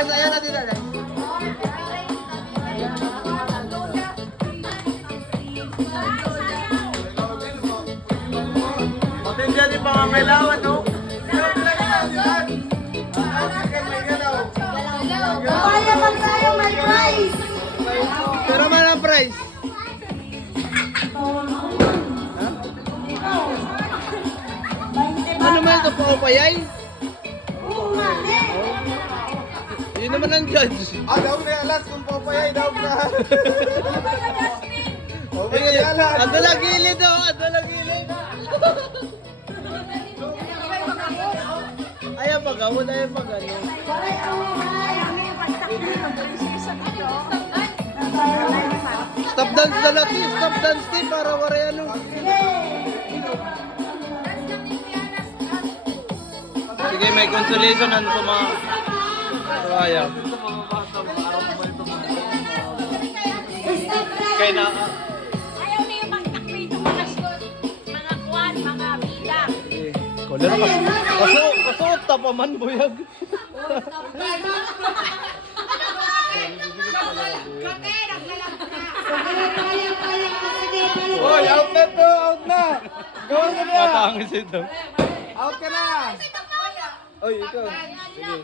Ay, saya natin na. Matindi din pangangailangan, no? Kaya pag tayo may prize. Pero man ang price. Ano naman ito, paupayay? Oo nga, eh. Yun naman ang judge. Daw na alas kung papayay daw na. Ay, ato lang gilid, oh. Ato lang gilid. Ayaw pag-awon, ayaw pag-ano. Waray, ay. Kami yung pagtakbo. Stop dance na natin, stop dance din para waray ano. Sige, may consolation ano sa mga ayaw. Kaya na, Ayaw na yung magtakbo mga shot, mga kwan, mga bida. kolera kasuot ta pa man, buyag. Hoy, out na to, out na. Gawin ka na. Matangis ito. Out ka na. Oy, ikaw. Sige.